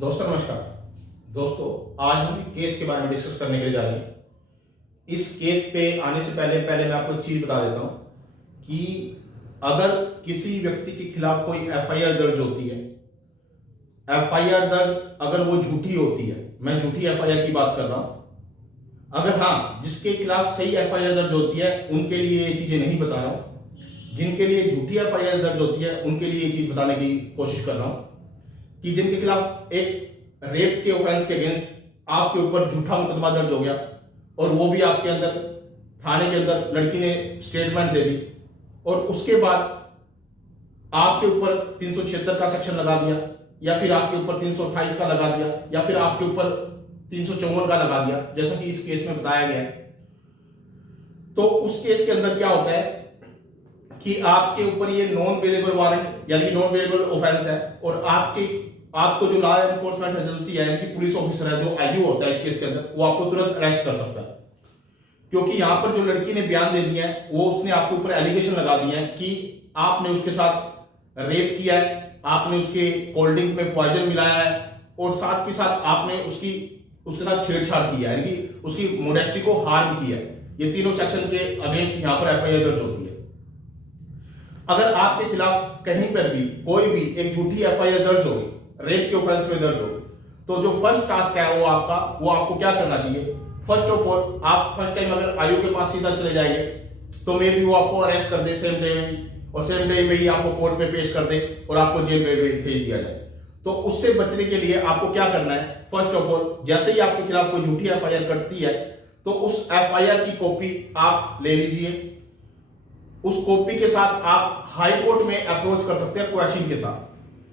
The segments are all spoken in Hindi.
दोस्तों नमस्कार। दोस्तों आज हम एक केस के बारे में डिस्कस करने के लिए जा रहे हैं। इस केस पे आने से पहले मैं आपको एक चीज बता देता हूं कि अगर किसी व्यक्ति के खिलाफ कोई एफआईआर दर्ज होती है, एफआईआर दर्ज अगर वो झूठी होती है, मैं झूठी एफआईआर की बात कर रहा हूं। अगर हाँ, जिसके खिलाफ सही एफआईआर दर्ज होती है उनके लिए ये चीजें नहीं बता रहा हूं। जिनके लिए झूठी एफआईआर दर्ज होती है उनके लिए ये चीज बताने की कोशिश कर रहा हूं कि जिनके खिलाफ एक रेप के ऑफेंस के अगेंस्ट आपके ऊपर झूठा मुकदमा दर्ज हो गया और वो भी आपके अंदर थाने के अंदर लड़की ने स्टेटमेंट दे दी और उसके बाद आपके ऊपर 376 का सेक्शन लगा दिया या फिर आपके ऊपर 328 का लगा दिया या फिर आपके ऊपर 354 का लगा दिया, जैसा कि इस केस में बताया गया है। तो उस केस के अंदर क्या होता है कि आपके ऊपर ये नॉन बेलेबल वारंट यानी नॉन बेलेबल ऑफेंस है और आपको जो लॉ एनफोर्समेंट एजेंसी है यानी कि पुलिस ऑफिसर है, जो आईयू होता है इस केस के अंदर, वो आपको तुरंत अरेस्ट कर सकता है। क्योंकि यहां पर जो लड़की ने बयान दे दिया है वो उसने आपके ऊपर एलिगेशन लगा दिया है कि आपने उसके साथ रेप किया है, आपने उसके कोल्ड ड्रिंक में पॉइजन मिलाया है और साथ के साथ आपने उसके साथ छेड़छाड़ किया है, यानी कि उसकी मोडेस्टी को हार्म किया है। ये तीनों सेक्शन के अगेंस्ट यहां पर एफआईआर दर्ज होती है। अगर आपके खिलाफ कहीं पर भी कोई भी एक झूठी एफआईआर दर्ज होगी, रेप के ऑफेंस में दर्ज होगी, तो जो फर्स्ट टास्क है वो आपको क्या करना चाहिए। फर्स्ट ऑफ ऑल, आप फर्स्ट टाइम अगर आयु के पास सीधा चले जाएंगे तो मे भी वो आपको अरेस्ट कर दे सेम डे में ही, और सेम डे में ही आपको कोर्ट में पेश कर दे और आपको जेल में भेज दिया जाए। तो उससे बचने के लिए आपको क्या करना है, फर्स्ट ऑफ ऑल, जैसे ही आपके खिलाफ कोई झूठी एफआईआर कटती है तो उस एफआईआर की कॉपी आप ले लीजिए। उस कॉपी के साथ आप हाई कोर्ट में अप्रोच कर सकते हैं क्वेश्चन के साथ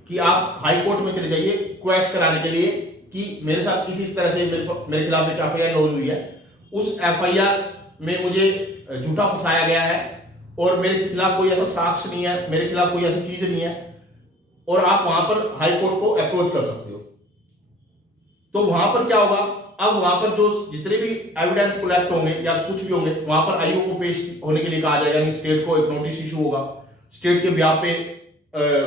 कि आप हाई कोर्ट में चले जाइए क्वेश्चन कराने के लिए कि मेरे साथ इस तरह से मेरे खिलाफ एक एफआईआर लॉन्च हुई है, उस एफआईआर में मुझे झूठा फंसाया गया है और मेरे खिलाफ कोई ऐसा साक्ष्य नहीं है, मेरे खिलाफ कोई ऐसी चीज नहीं है, और आप वहां पर हाई कोर्ट को अप्रोच कर सकते हो। तो वहां पर क्या होगा, अब वहां पर जो जितने भी एविडेंस कलेक्ट होंगे या कुछ भी होंगे वहां पर आईयू को पेश होने के लिए कहा जाएगा, यानी स्टेट को एक नोटिस इशू होगा। स्टेट के ब्याह पे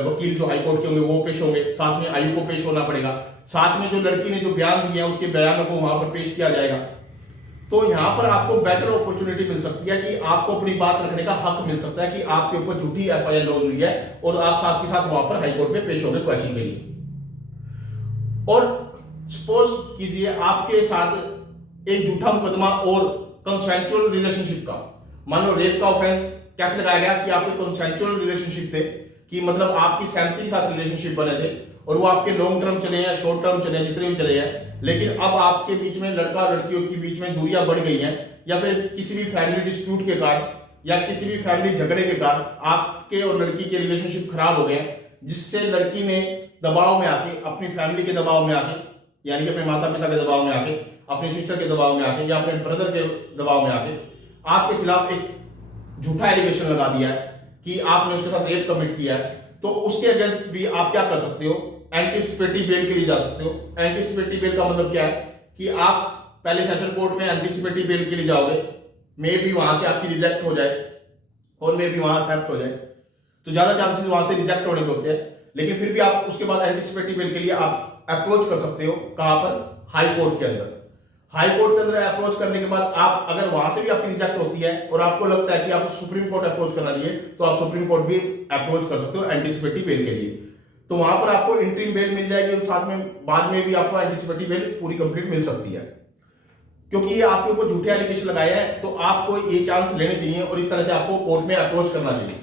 वकील जो हाईकोर्ट के होंगे वो पेश होंगे, साथ में आयु को पेश होना पड़ेगा, साथ में जो लड़की ने जो बयान दिए हैं उसके बयानों को वहां पर पेश किया जाएगा। तो यहां पर आपको बेटर अपॉर्चुनिटी मिल सकती है कि आपको अपनी बात रखने का हक मिल सकता है कि आपके ऊपर झूठी एफआईआर लॉन्च हुई है और आप साथ के साथ वहां पर हाईकोर्ट में पेश होंगे क्वेश्चन के लिए। और सपोज कीजिए आपके साथ एक झूठा मुकदमा और कंसेंचुअल रिलेशनशिप का, मान लो रेप का ऑफेंस कैसे लगाया गया कि आपके कंसेंचुअल रिलेशनशिप थे, कि मतलब आपकी सहमति के साथ रिलेशनशिप बने थे और वो आपके लॉन्ग टर्म चले हैं, शॉर्ट टर्म चले हैं, जितने भी चले हैं, लेकिन अब आपके बीच में लड़का लड़कियों के बीच में दूरियां बढ़ गई हैं या फिर किसी भी फैमिली डिस्प्यूट के कारण या किसी भी फैमिली झगड़े के कारण आपके और लड़की के रिलेशनशिप खराब हो गए, जिससे लड़की ने दबाव में आके, अपनी फैमिली के दबाव में आके, यानी कि अपने माता पिता के दबाव में आके, अपने सिस्टर के दबाव में आके या अपने ब्रदर के दबाव में आके आपके खिलाफ एक झूठा एलिगेशन लगा दिया है कि आपने उसके साथ रेप कमिट किया है, तो उसके अगेंस्ट भी आप क्या कर सकते हो, एंटीसिपेटरी बेल के लिए जा सकते हो। एंटीसिपेटरी बेल का मतलब क्या है कि आप पहले सेशन कोर्ट में एंटीसिपेटरी बेल के लिए जाओगे, मे भी वहां से आपकी रिजेक्ट हो जाए और मे भी वहां एक्सेप्ट हो जाए, तो ज्यादा चांसेस वहां से रिजेक्ट होने के होते हैं, लेकिन फिर भी आप उसके बाद एंटीसिपेटरी बेल के लिए आप अप्रोच कर सकते हो। कहां पर, हाई कोर्ट के अंदर। हाई कोर्ट के अंदर अप्रोच करने के बाद आप अगर वहां से भी आपकी रिजेक्ट होती है और आपको लगता है कि आपको सुप्रीम कोर्ट अप्रोच करना चाहिए, तो आप सुप्रीम कोर्ट भी अप्रोच कर सकते हो एंटीसिपेटरी बेल के लिए। तो वहां पर आपको इंटरिम बेल मिल जाएगी और साथ में बाद में भी आपको एंटीसिपेटरी बेल पूरी कंप्लीट मिल सकती है। क्योंकि ये आपके ऊपर झूठे एलिगेशन लगाए हैं तो आपको ये चांस लेने चाहिए और इस तरह से आपको कोर्ट में अप्रोच करना चाहिए।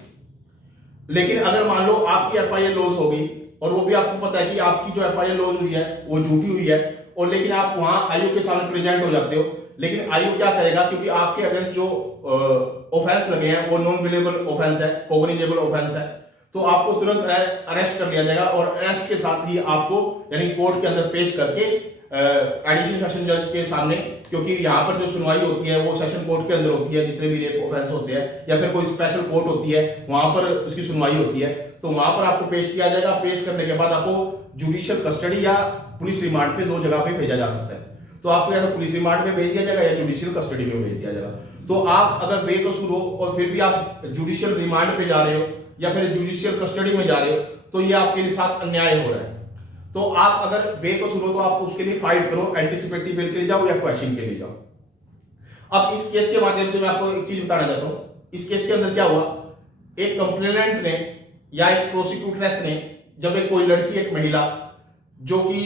लेकिन अगर मान लो आपकी एफआईआर लॉन्च हो गई और वो भी आपको पता है कि आपकी जो एफआईआर लॉन्च हुई है वो झूठी हुई है, और लेकिन आप वहां आयु के सामने प्रेजेंट हो जाते हो, लेकिन आयु क्या करेगा, क्योंकि आपके अगेंस्ट जो ऑफेंस लगे हैं वो नॉन बेलेबल ऑफेंस है, कॉग्निजेबल ऑफेंस है, तो आपको तुरंत अरेस्ट कर लिया जाएगा और अरेस्ट के साथ ही आपको यानी कोर्ट के अंदर पेश करके एडिशनल सेशन जज के सामने, क्योंकि यहाँ पर जो सुनवाई होती है वो सेशन कोर्ट के अंदर होती है, जितने भी रेप ऑफेंस होते हैं या फिर कोई स्पेशल कोर्ट होती है वहां पर उसकी सुनवाई होती है, तो वहां पर आपको पेश किया जाएगा। पेश करने के बाद आपको जुडिशियल कस्टडी या पुलिस रिमांड पे दो जगह पे भेजा जा सकता है। तो आपको या तो पुलिस रिमांड में भेज दिया जाएगा या जुडिशियल कस्टडी में भेज दिया जाएगा। तो आप अगर बेकसूर हो और फिर भी आप जुडिशियल रिमांड पे जा रहे हो या फिर जुडिशियल कस्टडी में जा रहे हो, तो ये आपके साथ अन्याय हो रहा है। तो आप अगर बेकसूर हो तो आप उसके लिए फाइट करो, एंटीसिपेटरी बेल के लिए जाओ या क्वेश्चन के लिए जाओ। अब इस केस के माध्यम से मैं आपको एक चीज बताना चाहता हूं। इस केस के अंदर क्या हुआ, एक कंप्लेनेंट ने या एक प्रोसिक्यूटरेस ने, जब एक कोई लड़की, एक महिला जो कि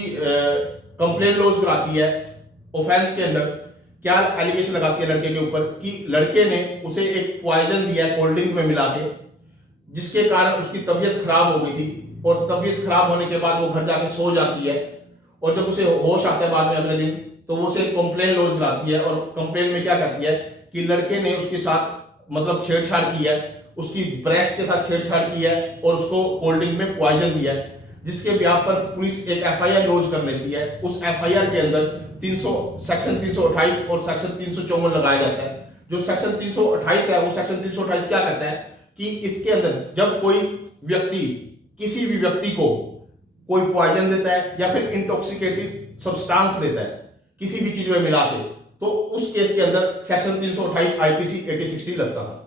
कंप्लेन लॉन्च कराती है ऑफेंस के अंदर, क्या एलिगेशन लगाती है लड़के के ऊपर कि लड़के ने उसे एक पॉइजन दिया कोल्ड ड्रिंक में मिला के, जिसके कारण उसकी तबीयत खराब हो गई थी, और तबीयत खराब होने के बाद वो घर जाके सो जाती है, और जब उसे होश आता है बाद में अगले दिन, तो वो उसे कंप्लेन लॉन्च कराती है, और कंप्लेन में क्या कहती है कि लड़के ने उसके साथ मतलब छेड़छाड़ की है, उसकी ब्रेस्ट के साथ छेड़छाड़ की है और उसको कोल्ड ड्रिंक में पॉइजन दिया है, जिसके ब्याह पर पुलिस एक एफआईआर लॉन्च कर लेती है। उस एफआईआर के अंदर सेक्शन 328 और सेक्शन 354 लगाया जाता है। जो सेक्शन 328 है, वो सेक्शन 328 क्या कहता है कि इसके अंदर जब कोई व्यक्ति किसी भी व्यक्ति को कोई पॉइजन देता है या फिर इंटॉक्सिकेटेड सब्सटेंस देता है किसी भी चीज में मिला के, तो उस केस के अंदर सेक्शन 328 आईपीसी 8060 लगता था।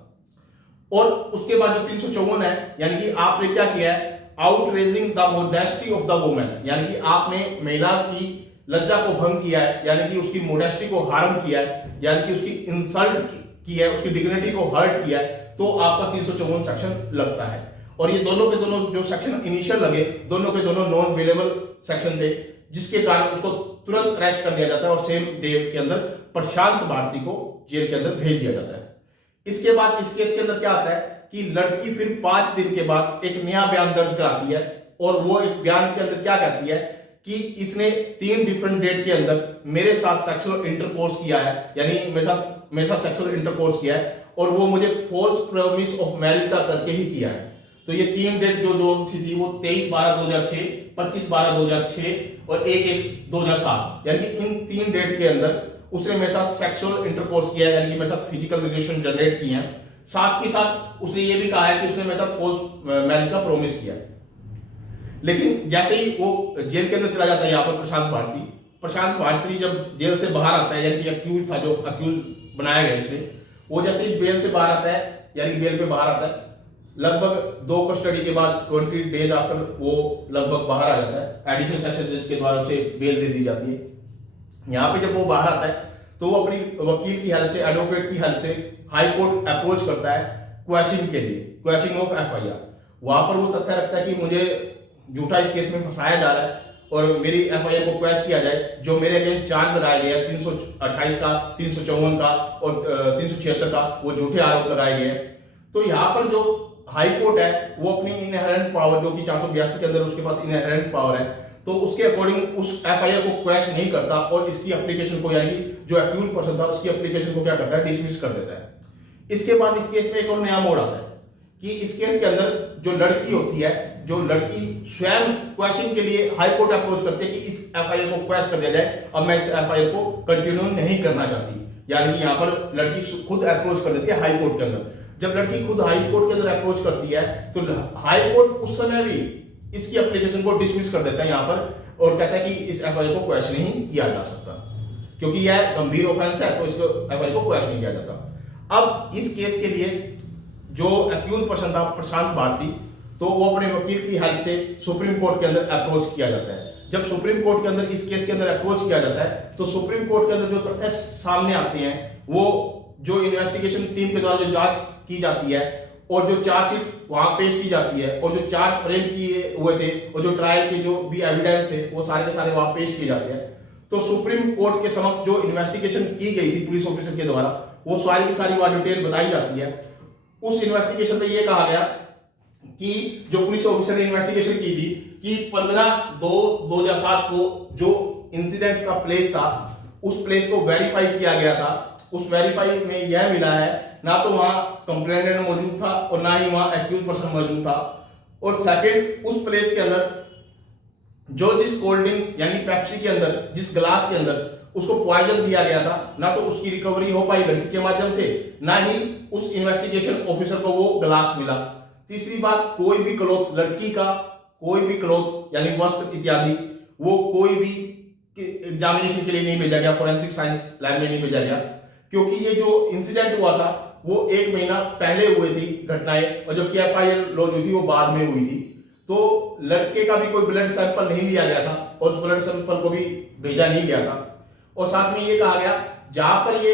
और उसके बाद जो 354 है, यानी कि आपने क्या किया है, outraging the modesty of the women, यानी कि आपने महिला की लज्जा को भंग किया है, यानी कि उसकी मोडेस्टी को हार्म किया है, यानी कि उसकी इंसल्ट की है, उसकी डिग्निटी को हर्ट किया है, तो आपका 354 सेक्शन लगता है। और ये दोनों के दोनों जो सेक्शन इनिशियल लगे, दोनों के दोनों नॉन वेलेबल सेक्शन थे, जिसके कारण उसको तुरंत अरेस्ट कर लिया जाता है और सेम डे के अंदर प्रशांत भारती को जेल के अंदर भेज दिया जाता है। इसके बाद इस केस के अंदर क्या आता है कि लड़की फिर 5 दिन के बाद एक नया बयान दर्ज कराती है, और वो एक बयान के अंदर क्या कहती है कि इसने 3 डिफरेंट डेट के अंदर मेरे साथ सेक्सुअल इंटरकोर्स किया है, यानी मेरे साथ सेक्सुअल इंटरकोर्स किया है, और वो मुझे फॉल्स प्रॉमिस ऑफ मैरिज का करके ही किया है। तो ये 3 डेट जो थी वो 23/12/2006, 25/12/2006 और 1/1/2007, यानी कि इन 3 डेट के अंदर उसने मेरे साथ सेक्सुअल इंटरकोर्स किया है, यानी कि मेरे साथ फिजिकल रिलेशन जनरेट किए हैं। साथ के साथ उसने ये भी कहा है कि उसने मेरे साथ फॉल्स मैरिज का प्रॉमिस किया। लेकिन जैसे ही वो जेल के अंदर चला जाता है, यहाँ पर प्रशांत भारती जब जेल से बाहर आता है, यानी कि अक्यूज था, जो अक्यूज बनाया गया इसने, वो जैसे ही बेल से बाहर आता है, यानी बेल पे बाहर आता है, लगभग 2 कस्टडी के बाद 20 डेज आफ्टर वो लगभग बाहर आ जाता है। एडिशनल सेशन जज के द्वारा उसे बेल दे दी जाती है। यहाँ पे जब वो बाहर आता है तो वो अपनी वकील की हेल्प से, एडवोकेट की हेल्प से हाई कोर्ट अप्रोच करता है क्वेश्चन के लिए, क्वेश्चन ऑफ एफआईआर। वहां पर वो तथ्य रखता है कि मुझे झूठा इस केस में फंसाया जा रहा है और मेरी एफआईआर को क्वेश्चन किया जाए, जो मेरे अगेंस्ट चार्ज लगाए गए हैं 328 का, 354 का और 376 का, वो झूठे आरोप लगाए गए हैं। तो यहाँ पर जो हाई कोर्ट है वो अपनी इनहेरेंट पावर, जो कि 482 के अंदर उसके पास इनहेरेंट पावर है, तो उसके अकॉर्डिंग उस एफआईआर को क्वेश्चन नहीं करता और इसकी एप्लीकेशन को, यानी कि जो अक्यूज पर्सन था उसकी एप्लीकेशन को क्या करता है, डिसमिस कर देता है। इसके बाद इस केस में एक और नया मोड़ आता है कि इस केस के अंदर जो लड़की होती है, जो लड़की स्वयं क्वेश्चन के लिए हाई कोर्ट अप्रोच करती है कि इस एफआईआर को क्वेश्चन कर दिया जाए, अब मैं इस एफआईआर को कंटिन्यू नहीं करना चाहती, यानी कि यहाँ पर लड़की खुद अप्रोच कर देती है हाई कोर्ट के अंदर। जब लड़की खुद हाई कोर्ट के अंदर अप्रोच करती है तो हाई कोर्ट उस समय भी इसकी एप्लीकेशन को डिसमिस कर देता है यहाँ पर, और कहता है कि इस एफआईआर को क्वेश्चन नहीं किया जा सकता, क्योंकि यह गंभीर ऑफेंस है, तो इसको एफआईआर को क्वेश्चन नहीं किया जाता। अब इस केस के लिए जो अक्यूज पर्सन था प्रशांत भारती, तो वो अपने वकील की हेल्प से सुप्रीम कोर्ट के अंदर अप्रोच किया जाता है। जब सुप्रीम कोर्ट के अंदर इस केस के अंदर अप्रोच किया जाता है, तो सुप्रीम कोर्ट के अंदर जो तथ्य सामने आते हैं, वो जो इन्वेस्टिगेशन टीम के द्वारा जो जांच की जाती है और जो चार्जशीट वहां पेश की जाती है और जो चार्ज फ्रेम किए हुए थे और जो ट्रायल के जो भी एविडेंस थे वो सारे के सारे वहां पेश किए जाते हैं। तो सुप्रीम कोर्ट के समक्ष जो इन्वेस्टिगेशन की गई थी पुलिस ऑफिसर के द्वारा, वो सारी की सारी वहां डिटेल बताई जाती है। उस इन्वेस्टिगेशन में यह कहा गया कि जो पुलिस ऑफिसर ने इन्वेस्टिगेशन की थी कि 15/2/2007 को जो इंसिडेंट का प्लेस था, उस प्लेस को वेरीफाई किया गया था। उस वेरीफाई में यह मिला है ना तो वहां कंप्लेनेंट मौजूद था और ना ही वहां एक्यूज पर्सन मौजूद था। और सेकंड, उस प्लेस के अंदर जो जिस कोल्ड ड्रिंक यानी पेप्सी के अंदर जिस ग्लास के अंदर उसको पॉइजन दिया गया था, ना तो उसकी रिकवरी हो पाई लड़की के माध्यम से, ना ही उस इन्वेस्टिगेशन ऑफिसर को वो ग्लास मिला। तीसरी बात, कोई भी क्लॉथ, लड़की का कोई भी क्लॉथ यानी वस्त्र इत्यादि, वो कोई भी एग्जामिनेशन के लिए नहीं भेजा गया, फोरेंसिक साइंस लैब में नहीं भेजा गया, क्योंकि ये जो इंसिडेंट हुआ था वो 1 महीना पहले हुई थी घटनाएं, और जबकि एफआईआर लॉन्च हुई थी वो बाद में हुई थी। तो लड़के का भी कोई ब्लड सैंपल नहीं लिया गया था और उस ब्लड सैंपल को भी भेजा नहीं गया था। और साथ में ये कहा गया जहां पर ये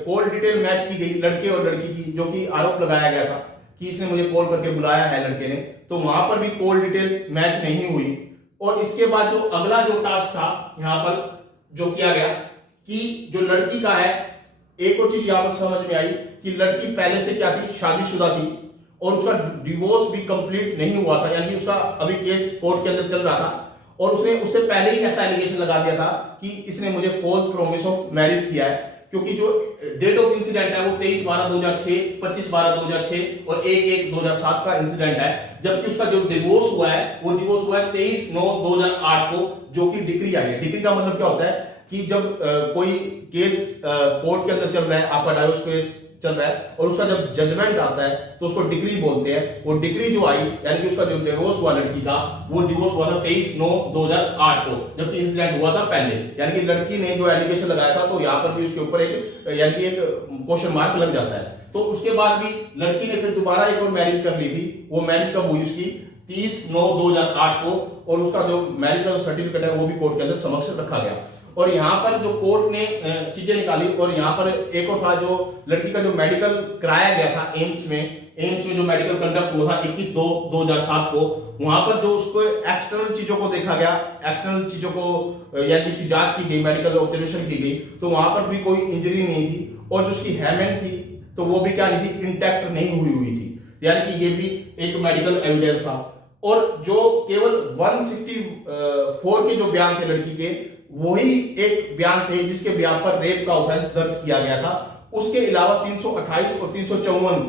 कॉल डिटेल मैच की गई लड़के और लड़की की, जो कि आरोप लगाया गया था कि इसने मुझे कॉल करके बुलाया है लड़के ने, तो वहां पर भी कॉल डिटेल मैच नहीं हुई। और इसके बाद जो अगला जो टास्क था यहां पर जो किया गया कि जो लड़की का है, एक और चीज यहां पर समझ में आई कि लड़की पहले से क्या थी, शादीशुदा थी और उसका डिवोर्स भी कंप्लीट नहीं हुआ था, यानी कि उसका अभी केस कोर्ट के अंदर चल रहा था और उसने उससे पहले ही ऐसा एलिगेशन लगा दिया था कि इसने मुझे फॉल्स प्रॉमिस ऑफ मैरिज किया है, क्योंकि जो डेट ऑफ इंसिडेंट है वो 23/12/2006, 25/12/2006 और 1/1/2007 का इंसिडेंट है, जबकि उसका जो डिवोर्स हुआ है वो डिवोर्स हुआ है 23/9/2008 को, जो कि डिक्री आई है। डिक्री का मतलब क्या होता है कि जब कोई केस कोर्ट के अंदर चल रहा है, आपका डाइवोर्स केस चल रहा है और उसका जब जजमेंट आता है तो उसको डिक्री बोलते हैं। वो डिक्री जो आई यानी कि उसका जो डिवोर्स हुआ लड़की का, वो डिवोर्स हुआ था 23/9/2008 को, जबकि इंसिडेंट हुआ था पहले। यानी कि लड़की ने जो एलिगेशन लगाया था तो यहाँ पर भी उसके ऊपर एक यानी कि एक क्वेश्चन मार्क लग जाता है। तो उसके बाद भी लड़की ने फिर दोबारा एक और मैरिज कर ली थी। वो मैरिज कब हुई उसकी, 30/9/2008 को, और उसका जो मैरिज का जो सर्टिफिकेट है वो भी कोर्ट के अंदर समक्ष रखा गया। और यहाँ पर जो कोर्ट ने चीजें निकाली, और यहाँ पर एक और था जो लड़की का जो मेडिकल कराया गया था एम्स में जो मेडिकल कंडक्ट हुआ था 21/2/2007 को, वहां पर जो उसको एक्सटर्नल चीजों को देखा गया, एक्सटर्नल चीजों को यानी उसकी जांच की गई, मेडिकल ऑब्जर्वेशन की गई, तो वहां पर भी कोई इंजरी नहीं थी और जो उसकी हेमेन थी तो वो भी क्या नहीं थी, इंटैक्ट नहीं हुई थी, यानी कि ये भी एक मेडिकल एविडेंस था। और जो केवल 164 के जो बयान थे लड़की के, वही एक बयान थे जिसके बयान पर रेप का ऑफेंस दर्ज किया गया था। उसके अलावा 328 और 354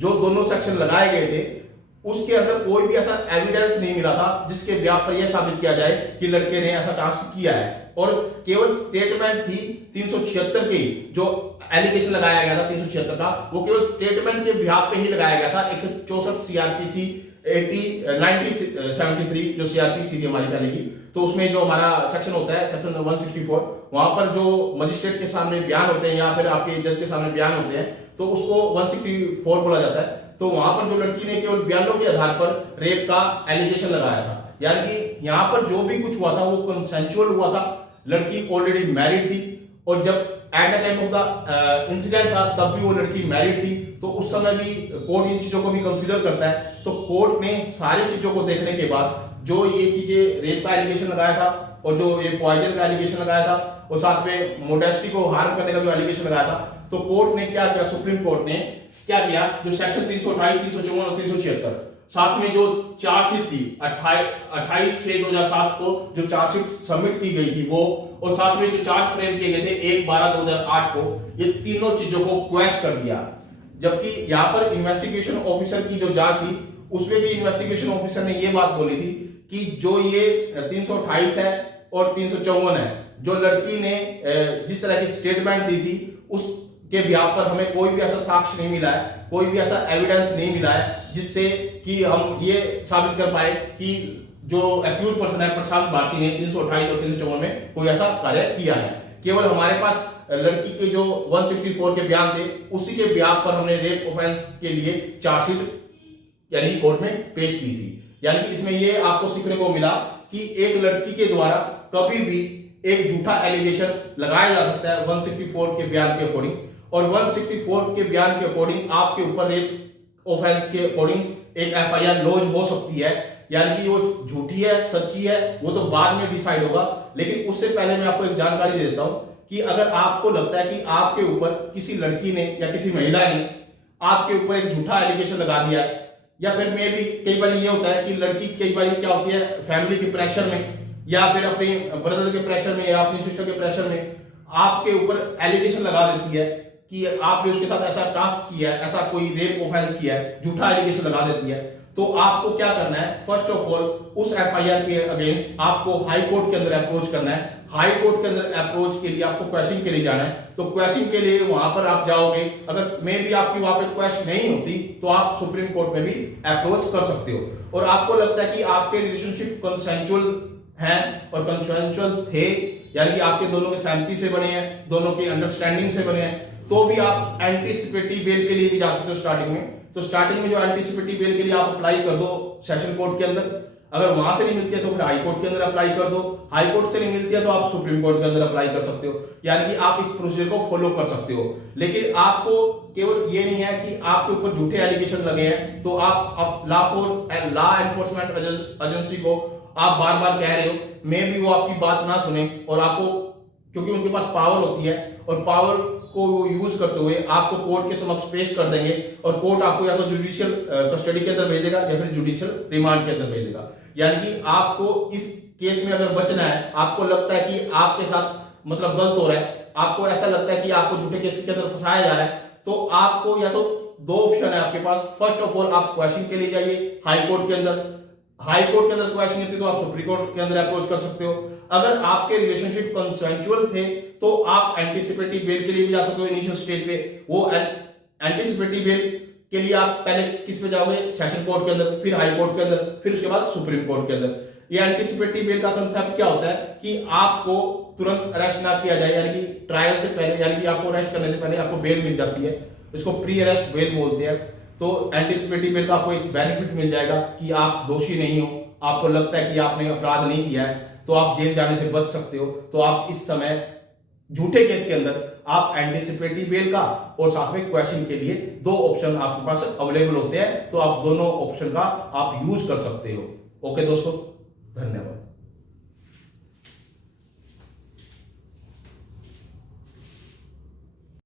जो दोनों सेक्शन लगाए गए थे, उसके अंदर कोई भी ऐसा एविडेंस नहीं मिला था जिसके बयान पर यह साबित किया जाए कि लड़के ने ऐसा टास्क किया है। और केवल स्टेटमेंट थी 376 की, जो एलिगेशन लगाया गया था 376 का, वो केवल स्टेटमेंट के बिहाफ पे ही लगाया गया था। 164 सीआरपीसी 1973 जो सीआरपीसी थी हमारी पहले की, तो उसमें जो हमारा सेक्शन होता है सेक्शन 164, वहां पर जो मजिस्ट्रेट के सामने बयान होते हैं या फिर आपके जज के सामने बयान होते हैं तो उसको 164 बोला जाता है। तो वहां पर जो लड़की ने केवल बयानों के आधार पर रेप का एलिगेशन लगाया था, यानी कि यहां पर जो भी कुछ हुआ था वो कंसेंचुअल हुआ था। लड़की ऑलरेडी मैरिड थी और जब at the time of the incident था तब भी वो लड़की मैरिड थी, तो उस समय भी कोर्ट इन चीजों को भी कंसीडर करता है। तो कोर्ट ने सारी चीजों को देखने के बाद जो ये चीजें रेप का एलिगेशन लगाया था और जो ये पॉइजन का एलिगेशन लगाया था और साथ में मोडेस्टी को हार्म करने का जो एलिगेशन लगाया था, तो कोर्ट ने क्या किया, सुप्रीम कोर्ट ने क्या किया, जो सेक्शन 328, 354 और 376, साथ में जो चार्जशीट थी 28/6/2007 को जो चार्जशीट सबमिट की गई थी वो, और साथ में जो चार्ज फ्रेम किए गए थे 1/12/2008 को, ये तीनों चीजों को क्वेश कर दिया। जबकि यहाँ पर इन्वेस्टिगेशन ऑफिसर की जो जांच थी उसमें भी इन्वेस्टिगेशन ऑफिसर ने ये बात बोली थी कि जो ये 328 है और 354 है, जो लड़की ने जिस तरह की स्टेटमेंट दी थी उसके बिहाफ पर हमें कोई भी ऐसा साक्ष्य नहीं मिला है, कोई भी ऐसा एविडेंस नहीं मिला है जिससे कि हम ये साबित कर पाए कि जो एक्यूज पर्सन है प्रशांत भारती ने 328 और 354 में कोई ऐसा कार्य किया है। केवल हमारे पास लड़की के जो 164 के बयान थे उसी के बयान पर हमने रेप ऑफेंस के लिए चार्जशीट यानी कोर्ट में पेश की थी। यानी कि इसमें ये आपको सीखने को मिला कि एक लड़की के द्वारा कभी भी एक झूठा एलिगेशन लगाया जा सकता है 164 के बयान के अकॉर्डिंग, और 164 के बयान के अकॉर्डिंग आपके ऊपर रेप ऑफेंस के अकॉर्डिंग एक एफआईआर लॉन्च हो सकती है। यानी कि वो झूठी है सच्ची है वो तो बाद में डिसाइड होगा, लेकिन उससे पहले मैं आपको एक जानकारी दे देता हूं कि अगर आपको लगता है कि आपके ऊपर किसी लड़की ने या किसी महिला ने आपके ऊपर एक झूठा एलिगेशन लगा दिया है, या फिर में भी कई बार ये होता है कि लड़की कई बार क्या होती है फैमिली के प्रेशर में या फिर अपने ब्रदर के प्रेशर में या अपनी सिस्टर के प्रेशर में आपके ऊपर एलिगेशन लगा देती है कि आपने उसके साथ ऐसा टास्क किया है, ऐसा कोई रेप ऑफेंस किया है, झूठा एलिगेशन लगा देती है। तो आपको क्या करना है, फर्स्ट ऑफ ऑल उस एफआईआर के अगेंस्ट आपको हाई कोर्ट के अंदर अप्रोच करना है। हाई कोर्ट के अंदर अप्रोच के लिए आपको क्वेश्चन के लिए जाना है। तो क्वेश्चन के लिए वहां पर आप जाओगे, अगर में भी आपकी वहां पे क्वेश्चन नहीं होती तो आप सुप्रीम कोर्ट में भी अप्रोच कर सकते हो। और आपको लगता है कि आपके रिलेशनशिप कंसेंचुअल हैं और कंसेंचुअल थे, यानी कि आपके दोनों के सहमति से बने हैं, दोनों के अंडरस्टैंडिंग से बने हैं, तो भी आप एंटीसिपेटरी बेल के लिए भी जा सकते हो स्टार्टिंग में। तो स्टार्टिंग में जो एंटीसिपेटरी बेल के लिए आप अप्लाई कर दो सेशन कोर्ट के अंदर, अगर वहां से नहीं मिलती है तो फिर हाई कोर्ट के अंदर अप्लाई कर दो, हाई कोर्ट से नहीं मिलती है तो आप सुप्रीम कोर्ट के अंदर अप्लाई कर सकते हो, यानी कि आप इस प्रोसीजर को फॉलो कर सकते हो। लेकिन आपको केवल ये नहीं है कि आपके ऊपर झूठे एलिगेशन लगे हैं तो आप लॉ एनफोर्समेंट एजेंसी को आप बार बार कह रहे हो, मे भी वो आपकी बात ना सुने और आपको, क्योंकि उनके पास पावर होती है और पावर को वो यूज करते हुए आपको कोर्ट के समक्ष पेश कर देंगे और कोर्ट आपको या तो जुडिशियल कस्टडी के अंदर भेजेगा या फिर जुडिशियल रिमांड के अंदर भेजेगा। यानी कि आपको इस केस में अगर बचना है, आपको लगता है कि आपके साथ मतलब गलत हो रहा है, आपको ऐसा लगता है कि आपको झूठे केस के अंदर फंसाया जा रहा है, तो आपको या तो दो ऑप्शन है आपके पास। फर्स्ट ऑफ ऑल आप क्वेश्चन के लिए जाइए हाई कोर्ट के अंदर, हाई कोर्ट के अंदर क्वेश्चन होती है तो आप सुप्रीम कोर्ट के अंदर अप्रोच कर सकते हो। अगर आपके रिलेशनशिप कंसेंचुअल थे तो आप एंटीसिपेटिव बेल के लिए भी जा सकते हो इनिशियल स्टेज पे। वो एंटीसिपेटिव बेल के लिए आप पहले किस पे जाओगे, सेशन कोर्ट के अंदर, फिर हाई कोर्ट के अंदर, फिर उसके बाद सुप्रीम कोर्ट के अंदर। ये एंटीसिपेटिव बेल का कंसेप्ट क्या होता है कि आपको तुरंत अरेस्ट ना किया जाए, यानी कि ट्रायल से पहले, यानी कि आपको अरेस्ट करने से पहले आपको बेल मिल जाती है, इसको प्री अरेस्ट बेल बोलते हैं। तो एंटीसिपेटिव बेल का आपको एक बेनिफिट मिल जाएगा कि आप दोषी नहीं हो, आपको लगता है कि आपने अपराध नहीं किया है तो आप जेल जाने से बच सकते हो। तो आप इस समय झूठे केस के अंदर आप एंटीसिपेटिव बेल का और साथ में क्वेश्चन के लिए दो ऑप्शन आपके पास अवेलेबल होते हैं, तो आप दोनों ऑप्शन का आप यूज कर सकते हो। ओके दोस्तों, धन्यवाद।